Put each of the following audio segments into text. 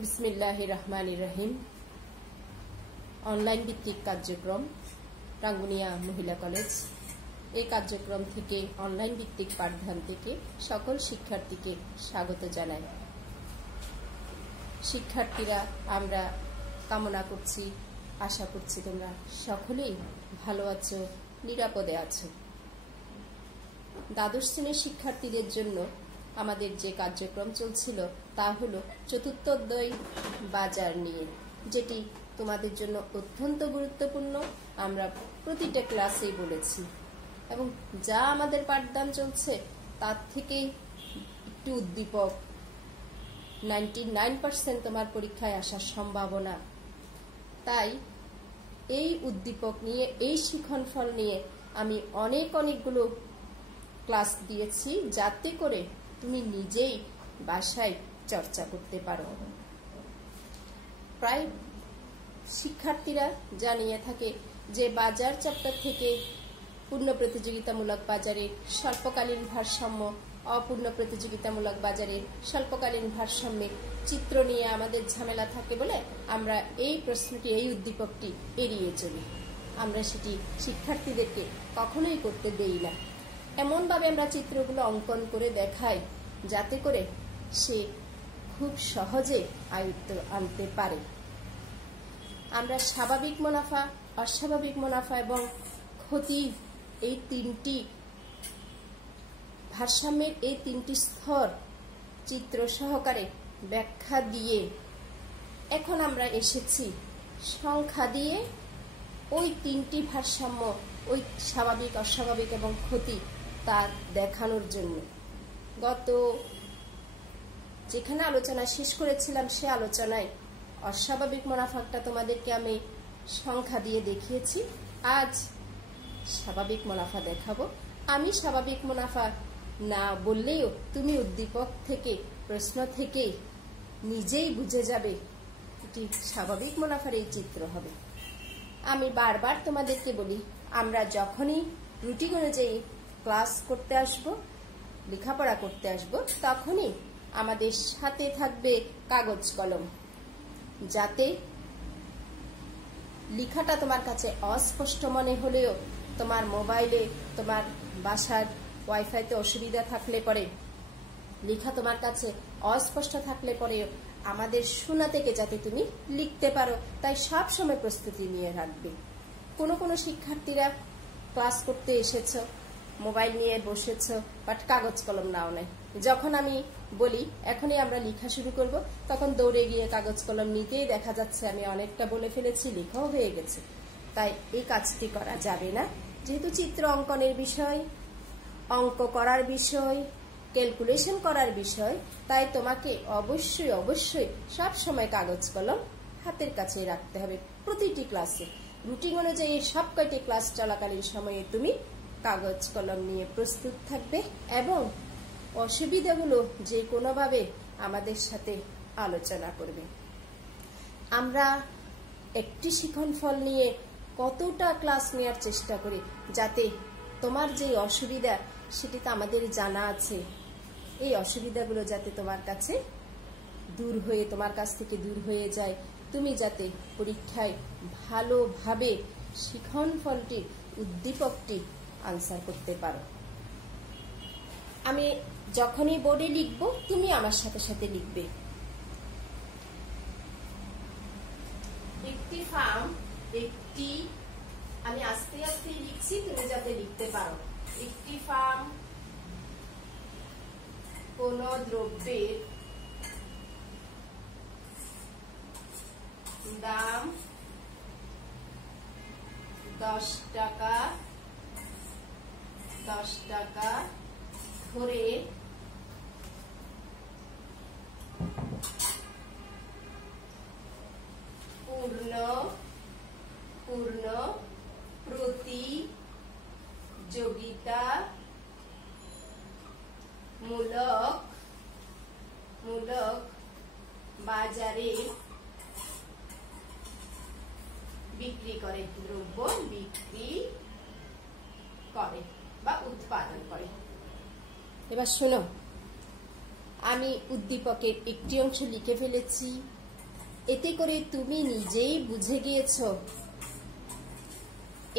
বিসমিল্লাহির রহমানির রহিম। অনলাইন ভিত্তিক কার্যক্রম রাঙ্গুনিয়া মহিলা কলেজ। এই কার্যক্রম থেকে অনলাইন ভিত্তিক পাঠদান থেকে সকল শিক্ষার্থীকে স্বাগত জানাই। শিক্ষার্থীরা আমরা কামনা করছি, আশা করছি তোমরা সকলেই ভালো আছো, নিরাপদে আছো। দ্বাদশ শ্রেণীর শিক্ষার্থীদের জন্য আমাদের যে কার্যক্রম চলছিল তা হলো চতুর্থ অধ্যায় বাজার নিয়ে, যেটি তোমাদের জন্য অত্যন্ত গুরুত্বপূর্ণ। আমরা প্রতিটা ক্লাসেই বলেছি এবং যা আমাদের পাঠদান চলছে তার থেকে একটু উদ্দীপক 99% তোমার পরীক্ষায় আসার সম্ভাবনা। তাই এই উদ্দীপক নিয়ে, এই শিক্ষণফল নিয়ে আমি অনেকগুলো ক্লাস দিয়েছি, যাতে করে তুমি নিজেই বাসায় চর্চা করতে পারো। প্রায় শিক্ষার্থীরা জানিয়ে থাকে যে বাজার চ্যাপ্টার থেকে পূর্ণ প্রতিযোগিতামূলক বাজারের স্বল্পকালীন ভারসাম্য, অপূর্ণ প্রতিযোগিতামূলক বাজারের স্বল্পকালীন ভারসাম্যের চিত্র নিয়ে আমাদের ঝামেলা থাকে বলে আমরা এই প্রশ্নটি, এই উদ্দীপকটি এড়িয়ে চলি। আমরা সেটি শিক্ষার্থীদেরকে কখনোই করতে দেই না। এমনভাবে আমরা চিত্রগুলো অঙ্কন করে দেখাই যাতে করে সে খুব সহজে আয়ত্ত আনতে পারে। আমরা স্বাভাবিক মুনাফা, অস্বাভাবিক মুনাফা এবং ক্ষতি, এই তিনটি ভারসাম্যের এই তিনটি স্তর চিত্র সহকারে ব্যাখ্যা দিয়ে এখন আমরা এসেছি সংখ্যা দিয়ে ওই তিনটি ভারসাম্য, ওই স্বাভাবিক, অস্বাভাবিক এবং ক্ষতি তা দেখানোর জন্য। গত যেখানে আলোচনা শেষ করেছিলাম সে আলোচনায় অস্বাভাবিক মুনাফাটা তোমাদেরকে আমি সংখ্যা দিয়ে দেখিয়েছি। আজ স্বাভাবিক মুনাফা দেখাবো। আমি স্বাভাবিক মুনাফা না বললেও তুমি উদ্দীপক থেকে, প্রশ্ন থেকে নিজেই বুঝে যাবে এটি স্বাভাবিক মুনাফার এই চিত্র হবে। আমি বারবার তোমাদেরকে বলি, আমরা যখনই রুটিন অনুযায়ী ক্লাস করতে আসব, লেখাপড়া করতে আসব, তখনই আমাদের সাথে থাকবে কাগজ কলম, যাতে লেখাটা তোমার কাছে অস্পষ্ট মনে হলেও তোমার মোবাইলে, তোমার বাসার ওয়াইফাইতে অসুবিধা থাকলে পরে, লেখা তোমার কাছে অস্পষ্ট থাকলে পরে আমাদের শোনা থেকে যাতে তুমি লিখতে পারো, তাই সব সময় প্রস্তুতি নিয়ে রাখবে। কোনো শিক্ষার্থীরা ক্লাস করতে এসেছ, মোবাইল নিয়ে বসেছ, বাট কাগজ কলম নাও নাই। যখন আমি বলি এখনই আমরা লেখা শুরু করব, তখন দৌড়ে গিয়ে কাগজ কলম নিতেই দেখা যাচ্ছে আমি অনেকটা বলে ফেলেছি, লেখাও হয়ে গেছে। তাই এই কাজটি করা যাবে না। যেহেতু চিত্র অঙ্কনের বিষয়, অঙ্ক করার বিষয়, ক্যালকুলেশন করার বিষয়, তাই তোমাকে অবশ্যই সব সময় কাগজ কলম হাতের কাছে রাখতে হবে। প্রতিটি ক্লাসে রুটিন অনুযায়ী সব কয়টি ক্লাস চলাকালীন সময়ে তুমি কাগজ কলম নিয়ে প্রস্তুত থাকবে এবং অসুবিধাগুলো যে কোনোভাবে আমাদের সাথে আলোচনা করবে। আমরা একটি শিক্ষণফল নিয়ে কতটা ক্লাস নেওয়ার চেষ্টা করি যাতে তোমার যে অসুবিধা সেটি তো আমাদের জানা আছে, এই অসুবিধাগুলো যাতে তোমার কাছে দূর হয়ে, তোমার কাছ থেকে দূর হয়ে যায়, তুমি যাতে পরীক্ষায় ভালোভাবে শিক্ষণফলটি, উদ্দীপকটি আনসার করতে পারো। আমি যখনই বোর্ডে লিখবো তুমি আমার সাথে সাথে লিখবে। একটি ফার্ম, একটি, আমি আস্তে আস্তে লিখছি তুমি যাতে লিখতে পারো। একটি ফার্ম কোন দ্রব্যের দাম 10 টাকা ধরে পূর্ণ প্রতিযোগিতামূলক বাজারে বিক্রি করে, দ্রব্য বিক্রি করে বা উৎপাদন করে। এবার শোনো, আমি উদ্দীপকের একটি অংশ লিখে ফেলেছি, এতে করে তুমি নিজেই বুঝে গিয়েছো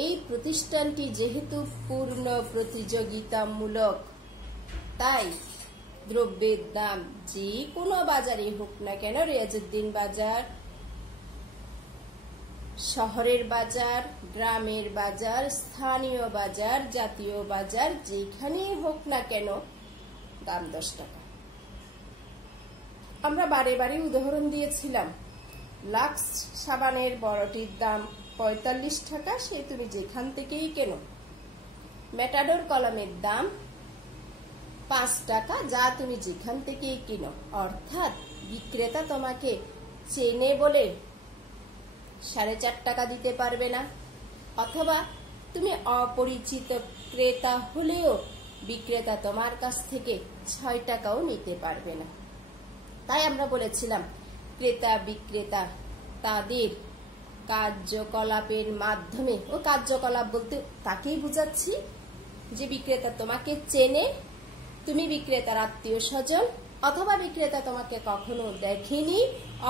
এই প্রতিষ্ঠানটি যেহেতু পূর্ণ প্রতিযোগিতামূলক, তাই দ্রব্যের দাম যে কোনো বাজারে হোক না কেন, রিয়াজউদ্দিন বাজার, শহরের বাজার, গ্রামের বাজার, স্থানীয় বাজার, জাতীয় বাজার, যেখানেই হোক না কেন দাম 10 টাকা। আমরা বারে বারে উদাহরণ দিয়েছিলাম, লাক্স সাবানের বড়টির দাম 45 টাকা, সে তুমি যেখান থেকেই কেনো। মেটাডোর কলমের দাম 5 টাকা, যা তুমি যেখান থেকেই কিনো। অর্থাৎ বিক্রেতা তোমাকে চেনে বলে 4.5 টাকা দিতে পারবে না, অথবা তুমি অপরিচিত ক্রেতা হলেও বিক্রেতা তোমার কাছ থেকে 6 টাকাও নিতে পারবে না। তাই আমরা বলেছিলাম ক্রেতা বিক্রেতা তাদের কার্যকলাপের মাধ্যমে, ও কার্যকলাপ বলতে তাকেই বুঝাচ্ছি যে বিক্রেতা তোমাকে চেনে, তুমি বিক্রেতার আত্মীয় স্বজন, অথবা বিক্রেতা তোমাকে কখনো দেখেনি,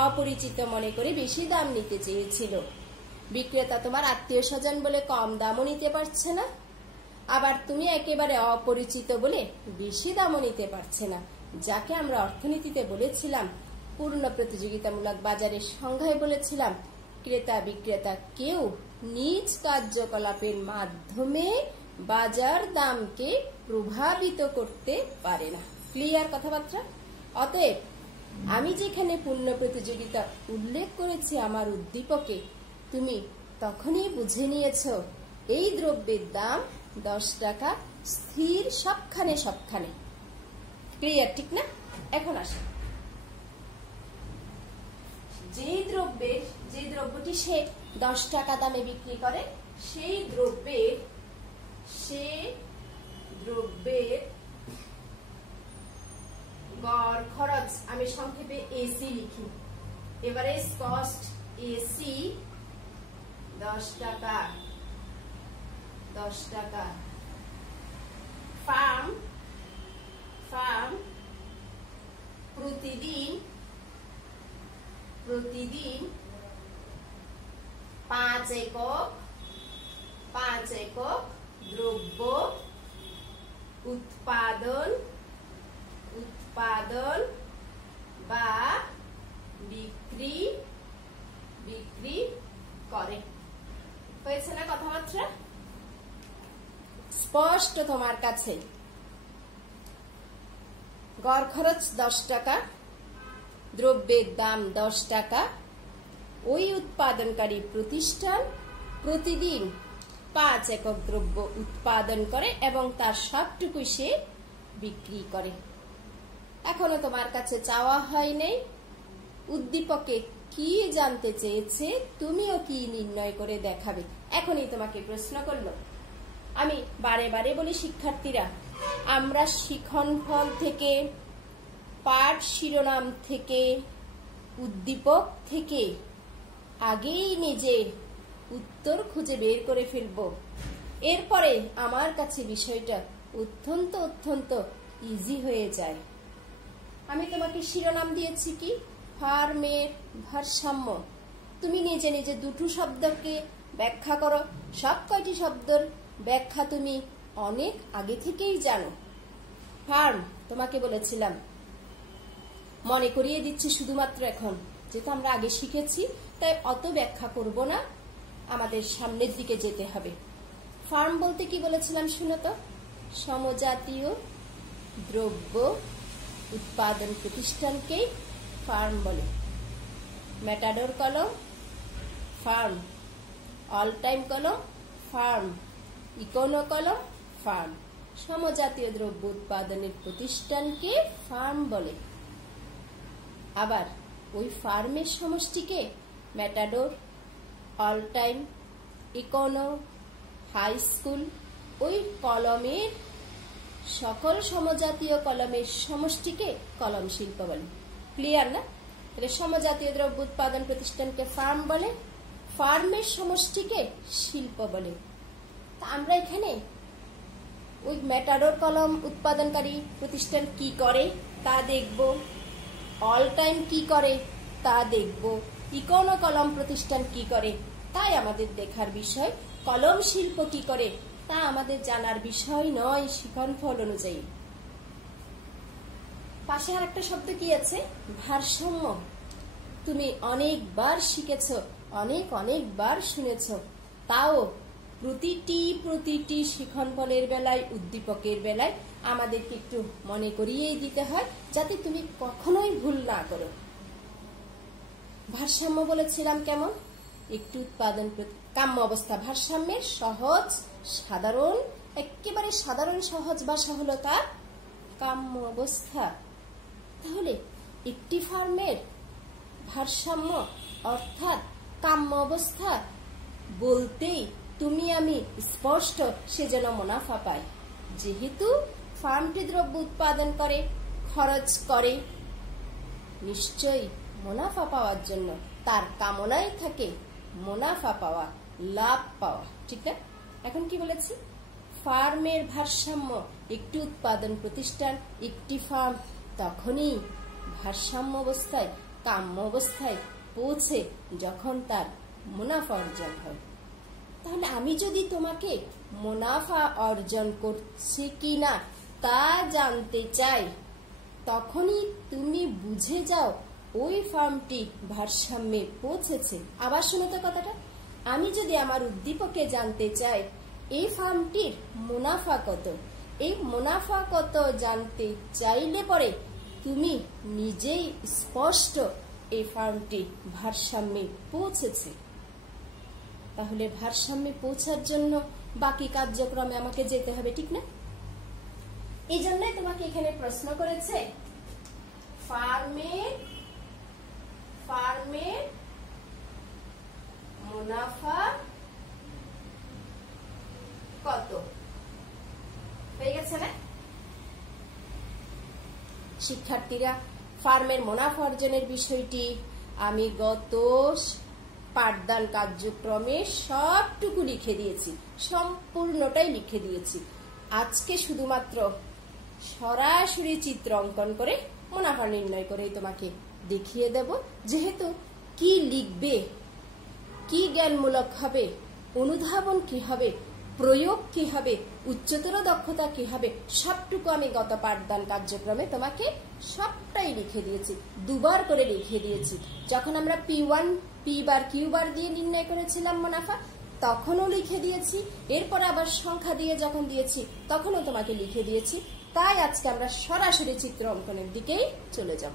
অপরিচিত মনে করে বেশি দাম নিতে চেয়েছিল। বিক্রেতা তোমার আত্মীয় স্বজন বলে কম দামও নিতে পারছে না, আবার তুমি একেবারে অপরিচিত বলে বেশি দামও নিতে পারছে না, যাকে আমরা অর্থনীতিতে বলেছিলাম পূর্ণ প্রতিযোগিতামূলক বাজারের সংজ্ঞায় বলেছিলাম ক্রেতা বিক্রেতা কেউ নিজ কার্যকলাপের মাধ্যমে বাজার দামকে প্রভাবিত করতে পারে না। ক্লিয়ার কথাবার্তা? অতএব আমি যেখানে পূর্ণ প্রতিযোগিতা উল্লেখ করেছি আমার উদ্দীপকে, তুমি তখনই বুঝে নিয়েছ এই দ্রব্যের দাম 10 টাকা, স্থির সবখানে সবখানে। ক্লিয়ার, ঠিক না? এখন আসে যে দ্রব্যটি সে 10 টাকা দামে বিক্রি করে, সেই দ্রব্যের গড় খরচ আমি সংক্ষেপে এসি লিখি। এভারেজ কস্ট এসি 10 টাকা। ফার্ম প্রতিদিন 5 একক দ্রব্য উৎপাদন বা বিক্রি করে। হয়েছে না কথাবার্তা? স্পষ্ট তোমার কাছে? গড় খরচ 10 টাকা, দ্রব্যের দাম 10 টাকা, ওই উৎপাদনকারী প্রতিষ্ঠান প্রতিদিন 5 একক দ্রব্য উৎপাদন করে এবং তার সবটুকুই সে বিক্রি করে। এখনো তোমার কাছে চাওয়া হয়নি উদ্দীপকে কি জানতে চেয়েছে, তুমিও কি নির্ণয় করে দেখাবে। এখনই তোমাকে প্রশ্ন করলো। আমি বারে বারে বলি শিক্ষার্থীরা, আমরা শিক্ষণফল থেকে, পাঠ শিরোনাম থেকে, উদ্দীপক থেকে আগেই নিজে উত্তর খুঁজে বের করে ফেলব। এরপরে আমার কাছে বিষয়টা অত্যন্ত ইজি হয়ে যায়। আমি তোমাকে শিরোনাম দিয়েছি কি? ফার্মের ভারসাম্য। তুমি নিজে নিজে দুটো শব্দকে ব্যাখ্যা করো। সব কয়টি শব্দের ব্যাখ্যা তুমি অনেক আগে থেকেই জানো। ফার্ম তোমাকে বলেছিলাম, মনে করিয়ে দিচ্ছি শুধুমাত্র এখন, যেটা আমরা আগে শিখেছি, তাই অত ব্যাখ্যা করব না, আমাদের সামনের দিকে যেতে হবে। ফার্ম বলতে কি বলেছিলাম শুনো তো? সমজাতীয় দ্রব্য উৎপাদন প্রতিষ্ঠানকে ফার্ম বলে। মেটাডোর কলম ফার্ম, অল টাইম কলম ফার্ম, ইকোনো কলম ফার্ম। সমজাতীয় দ্রব্য উৎপাদনের প্রতিষ্ঠানকে ফার্ম বলে। আবার ওই ফার্মের সমষ্টিকে Matador, all time, Econo, high school, ওই কলমের সকল সমজাতীয় কলমের সমষ্টিকে কলম শিল্প বলে। ক্লিয়ার না? তাহলে সমজাতীয় দ্রব্য উৎপাদন প্রতিষ্ঠানকে ফার্ম বলে, ফার্মের সমষ্টিকে শিল্প বলে। তা আমরা এখানে ওই মেটাডোর কলম উৎপাদনকারী প্রতিষ্ঠান কি করে তা দেখব, অল টাইম কি করে তা দেখব, ইকোনো কলম প্রতিষ্ঠান কি করে তাই আমাদের দেখার বিষয়, কলম শিল্প কি করে তা আমাদের জানার বিষয় নয় শিক্ষণফল অনুযায়ী। পাশে আর একটা শব্দ কি আছে? ভারসাম্য। তুমি অনেকবার শিখেছ, অনেকবার শুনেছ, তাও প্রতিটি শিক্ষণফলের বেলায়, উদ্দীপকের বেলায় আমাদেরকে একটু মনে করিয়েই দিতে হয় যাতে তুমি কখনোই ভুল না করো। ভারসাম্য বলেছিলাম কেমন? একটি উৎপাদন কাম্য অবস্থা। ভারসাম্যের সহজ সাধারণ, একেবারে সাধারণ সহজ ভাষা হলো তার কাম্য অবস্থা। তাহলে একটি ফার্মের ভারসাম্য অর্থাৎ কাম্য অবস্থা বলতেই তুমি আমি স্পষ্ট সে যেন মুনাফা পায়। যেহেতু ফার্মটি দ্রব্য উৎপাদন করে, খরচ করে, নিশ্চয়ই মুনাফা পাওয়ার জন্য তার কামনাই থাকে মুনাফা পাওয়া, লাভ পাওয়া, ঠিক না? এখন কি বলেছি? ফার্মের ভারসাম্য, একটি উৎপাদন প্রতিষ্ঠান, একটি ফার্ম তখনই ভারসাম্য অবস্থায়, কাম্য অবস্থায় পৌঁছে যখন তার মুনাফা অর্জন হয়। তাহলে আমি যদি তোমাকে মুনাফা অর্জন করছে কিনা তা জানতে চাই, তখনই তুমি বুঝে যাও ওই ফার্মটি ভারসাম্যে পৌঁছেছে। আবার শুনো তো কথাটা, আমি যদি আমার উদ্দীপকে জানতে চাই এই ফার্মটির মুনাফা কত, এই মুনাফা কত জানতে চাইলে পরে তুমি নিজেই স্পষ্ট এই ফার্মটি ভারসাম্যে পৌঁছেছে। তাহলে ভারসাম্যে পৌঁছার জন্য বাকি কার্যক্রমে আমাকে যেতে হবে, ঠিক না? এই জন্য তোমাকে এখানে প্রশ্ন করেছে ফার্মের মুনাফা কত, হয়ে গেছে না? শিক্ষার্থীরা, ফার্মের মুনাফা অর্জনের বিষয়টি আমি গত পাঠদান কার্যক্রমে সবটুকু লিখে দিয়েছি, সম্পূর্ণটাই লিখে দিয়েছি। আজকে শুধুমাত্র সরাসরি চিত্র অঙ্কন করে মুনাফা নির্ণয় করে তোমাকে দেখিয়ে দেব। যেহেতু কি লিখবে, কি জ্ঞানমূলক হবে, অনুধাবন কি হবে, প্রয়োগ কি হবে, উচ্চতর দক্ষতা কি হবে, সবটুকু আমি গত পাঠদান কার্যক্রমে তোমাকে সবটাই লিখে দিয়েছি, দুবার করে লিখে দিয়েছি। যখন আমরা P1 P বার Q বার দিয়ে নির্ণয় করেছিলাম মুনাফা, তখনও লিখে দিয়েছি। এরপর আবার সংখ্যা দিয়ে যখন দিয়েছি তখনও তোমাকে লিখে দিয়েছি। তাই আজকে আমরা সরাসরি চিত্র অঙ্কনের দিকেই চলে যাব।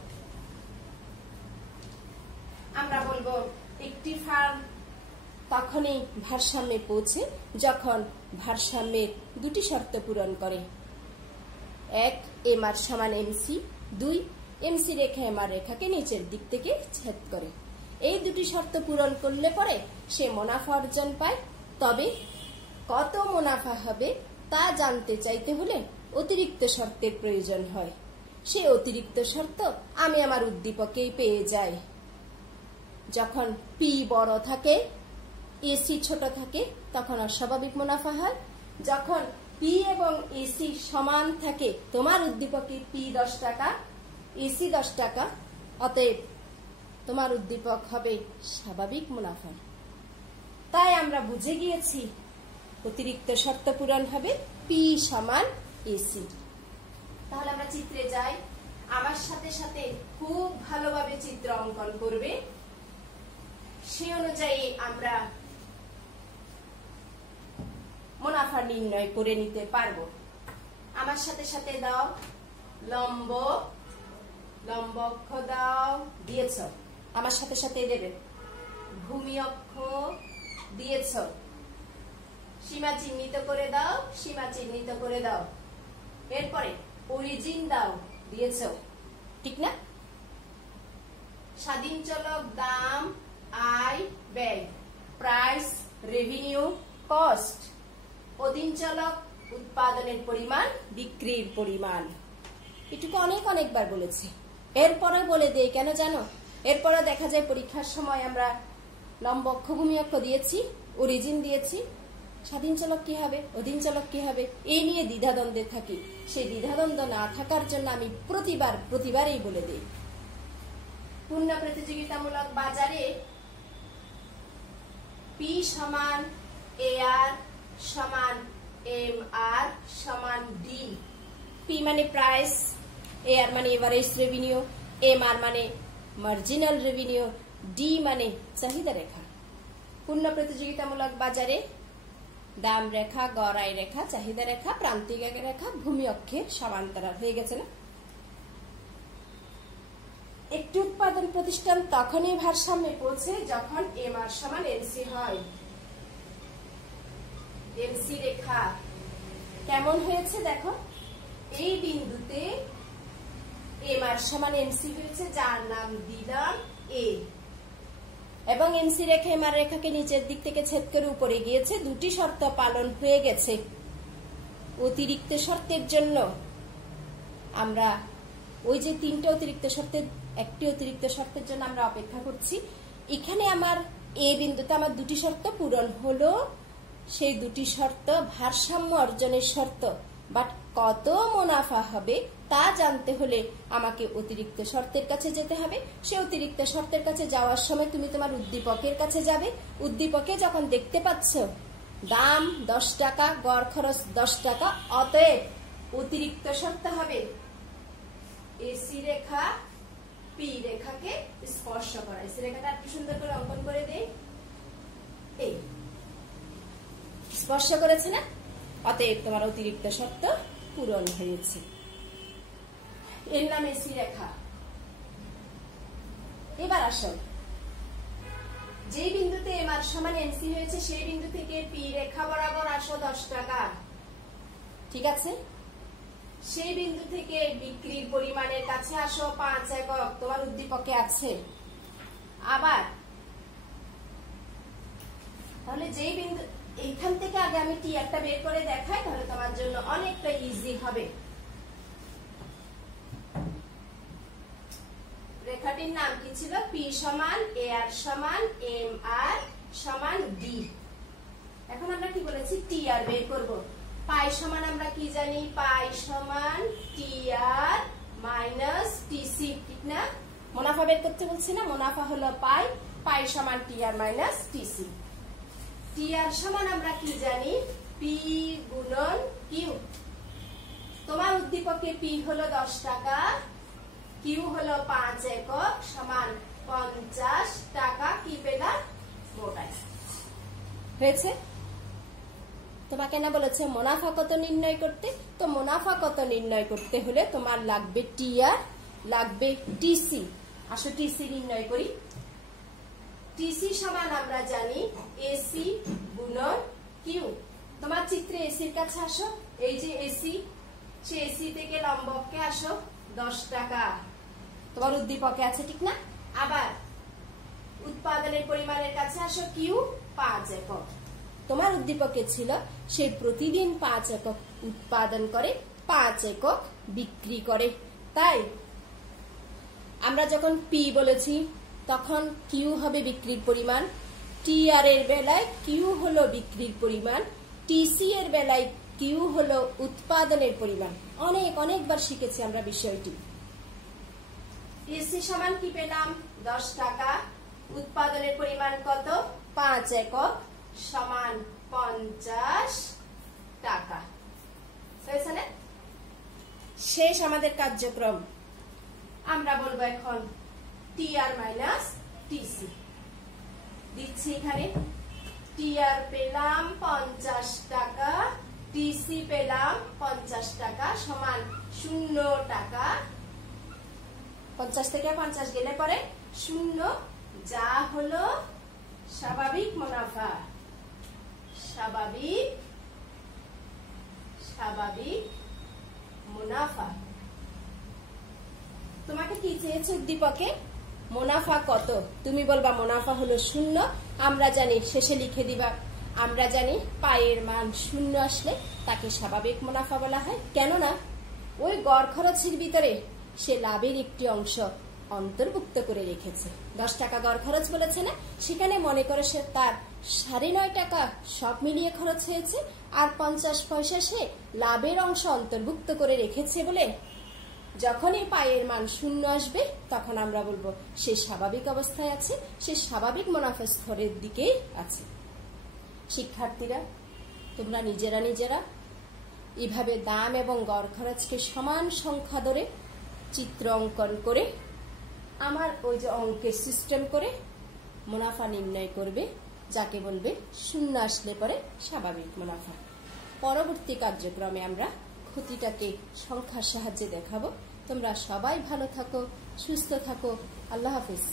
আমরা বলবো একটি ফার্ম তখনই ভারসাম্যে পৌঁছে যখন ভারসাম্যের দুটি শর্ত পূরণ করে। 1, MR সমান MC, 2, MC রেখা MR রেখাকে নিচের দিক থেকে ছেদ করে। এই দুটি শর্ত পূরণ করলে পরে সে মুনাফা অর্জন পায়। তবে কত মুনাফা হবে তা জানতে চাইতে হলে অতিরিক্ত শর্তের প্রয়োজন হয়। সে অতিরিক্ত শর্ত আমি আমার উদ্দীপকেই পেয়ে যাই। যখন P বড় থাকে, AC ছোট থাকে, তখন অস্বাভাবিক মুনাফা হয়। যখন P এবং AC সমান থাকে, তোমার উদ্দীপকে P 10 টাকা, AC 10 টাকা, অতএব তোমার উদ্দীপক হবে স্বাভাবিক মুনাফা। তাই আমরা বুঝে গিয়েছি অতিরিক্ত শর্ত পূরণ হবে P সমান AC। তাহলে আমরা চিত্রে যাই। আমার সাথে সাথে খুব ভালোভাবে চিত্র অঙ্কন করবে, সে অনুযায়ী আমরা মুনাফা নির্ণয় করে নিতে পারবো। আমার সাথে সাথে দাও লম্ব অক্ষ দাও, দিয়েছ, আমার সাথে সাথে দেবে। ভূমি অক্ষ দিয়েছ, সীমা চিহ্নিত করে দাও, সীমা চিহ্নিত করে দাও। এরপরে অরিজিন দাও, দিয়েছ, ঠিক না? স্বাধীন চলক দাম, আয়, ব্যয়, প্রাইস, রেভিনিউ, কস্ট। অধীন চলক উৎপাদনের পরিমাণ, বিক্রির পরিমাণ। এটুকু অনেকবার বলেছি। এরপরে বলে দেই কেন জানো? এরপরে দেখা যায় পরীক্ষার সময় আমরা লম্ব অক্ষ, ভূমি অক্ষ দিয়েছি, অরিজিন দিয়েছি, স্বাধীন চলক কি হবে, অধীন চলক কি হবে, এই নিয়ে দ্বিধাদ্বন্দ্বে থাকি। সেই দ্বিধাদ্বন্দ্ব না থাকার জন্য আমি প্রতিবারই বলে দিই পূর্ণ প্রতিযোগিতামূলক বাজারে পি সমান AR সমান MR সমান D। পি মানে প্রাইস, AR মানে এভারেজ রেভিনিউ, MR মানে মার্জিনাল রেভিনিউ, D মানে চাহিদা রেখা। পূর্ণ প্রতিযোগিতামূলক বাজারে দাম রেখা, গড় আয় রেখা, চাহিদা রেখা, প্রান্তিক রেখা ভূমি অক্ষের সমান্তরাল হয়ে গেছে না? একটি উৎপাদন প্রতিষ্ঠান তখনই ভারসাম্যে পৌঁছে যখন MR সমান MC হয়। MC রেখা কেমন হয়েছে দেখো, এই বিন্দুতে MR সমান MC হয়েছে, যার নাম দিলাম A, এবং MC রেখা MR রেখাকে নিচের দিক থেকে ছেদ করে উপরে গিয়েছে। দুটি শর্ত পালন হয়ে গেছে। অতিরিক্ত শর্তের জন্য আমরা ওই যে তিনটা অতিরিক্ত শর্তের একটি অতিরিক্ত শর্তের জন্য আমরা অপেক্ষা করছি। এখানে আমার এ বিন্দুতে আমার দুটি শর্ত পূরণ হলো। সেই দুটি শর্ত ভারসাম্য অর্জনের শর্ত, বাট কত মুনাফা হবে তা জানতে হলে আমাকে অতিরিক্ত শর্তের কাছে যেতে হবে। সে অতিরিক্ত শর্তের কাছে যাওয়ার সময় তুমি তোমার উদ্দীপকের কাছে যাবে। উদ্দীপকে যখন দেখতে পাচ্ছ দাম 10 টাকা, গড় খরচ 10 টাকা, অতএব অতিরিক্ত শর্ত হবে এসি রেখা পি রেখাকে স্পর্শ করা। এসি রেখাটা একটু সুন্দর করে অঙ্কন করে দেই। এই স্পর্শ করেছে না? অতএব তোমার অতিরিক্ত শর্ত পূরণ হয়েছে। এর নাম এসি রেখা। এবার আসো, যে বিন্দুতে MR সমান MC হয়েছে সেই বিন্দু থেকে পি রেখা বরাবর আসো 10 টাকা, ঠিক আছে? সেই বিন্দু থেকে বিক্রির পরিমাণের কাছে আসো 5 একক, তোমার উদ্দীপকে আছে। আবার তাহলে যেই বিন্দু, এইখান থেকে আগে আমি টিআরটা বের করে দেখাই, তাহলে তোমার জন্য অনেকটা ইজি হবে। রেখাটির নাম কি ছিল? পি সমান AR সমান MR সমান D। এখন আমরা কি বলেছি? টিআর বের করব। পাই সমান আমরা কি জানি? পাই সমান টিআর মাইনাস টিসি, ঠিক না? মুনাফা বের করতে বলছি না? মুনাফা হলো পাই, পাই সমান টিআর মাইনাস টিসি। টিআর সমান আমরা কি জানি? পি গুণন কিউ। তোমার উদ্দীপকে পি হলো 10 টাকা, কিউ হলো 5 একক সমান 50 টাকা। কি পেলাম? মোটাই হয়েছে। তোমাকে না বলেছে মুনাফা কত নির্ণয় করতে? তো মুনাফা কত নির্ণয় করতে হলে তোমার লাগবে টিআর, লাগবে টিসি। আসো টিসি নির্ণয় করি। টিসি সমান আমরা জানি এসি গুণন কিউ। তোমার চিত্রে এসির কাছে আসো, এই যে এসি, সে এসি থেকে লম্বকে আসো 10 টাকা, তোমার উদ্দীপকে আছে, ঠিক না? আবার উৎপাদনের পরিমাণের কাছে আসো, কিউ 5 একক, তোমার উদ্দীপকে ছিল সে প্রতিদিন 5 একক উৎপাদন করে, 5 একক বিক্রি করে। তাই আমরা যখন পি বলেছি তখন কিউ হবে বিক্রির পরিমাণ, টিআর এর বেলায় কিউ হলো বিক্রির পরিমাণ, টিসি এর বেলায় কিউ হলো উৎপাদনের পরিমাণ। অনেকবার শিখেছি আমরা বিষয়টি। এসি সমান কি পেলাম? 10 টাকা, উৎপাদনের পরিমাণ কত? 5 একক সমান 50 টাকা। শেষ আমাদের কার্যক্রম। আমরা বলবো এখন টিআর মাইনাস টিসি দিচ্ছি। এখানে টিআর পেলাম 50 টাকা, টিসি পেলাম 50 টাকা সমান 0 টাকা। 50 থেকে 50 গেলে পরে 0, যা হলো স্বাভাবিক মুনাফা। স্বাভাবিক মুনাফা। তোমাকে কি চেয়েছে উদ্দীপকে? মুনাফা কত? তুমি বলবা মুনাফা হলো 0। আমরা জানি শেষে লিখে দিবা, আমরা জানি পায়ের মান 0 আসলে তাকে স্বাভাবিক মুনাফা বলা হয়। কেননা ওই গড় খরচের ভিতরে সে লাভের একটি অংশ অন্তর্ভুক্ত করে রেখেছে। 10 টাকা গড় খরচ বলেছে না, সেখানে মনে করে সে তার 9.5 টাকা সব মিলিয়ে খরচ হয়েছে, আর 50 পয়সা সে লাভের অংশ অন্তর্ভুক্ত করে রেখেছে বলে যখনই পায়ের মান শূন্য আসবে তখন আমরা বলবো সে স্বাভাবিক অবস্থায় আছে, সে স্বাভাবিক মুনাফা স্তরের দিকেই আছে। শিক্ষার্থীরা, তোমরা নিজেরা এভাবে দাম এবং গড় খরচকে সমান সংখ্যা ধরে চিত্র অঙ্কন করে আমার ওই যে অঙ্কের সিস্টেম করে মুনাফা নির্ণয় করবে, যাকে বলবে শূন্য আসলে পরে স্বাভাবিক মুনাফা। পরবর্তী কার্যক্রমে আমরা ক্ষতিটাকে সংখ্যার সাহায্যে দেখাবো। তোমরা সবাই ভালো থাকো, সুস্থ থাকো। আল্লাহ হাফিজ।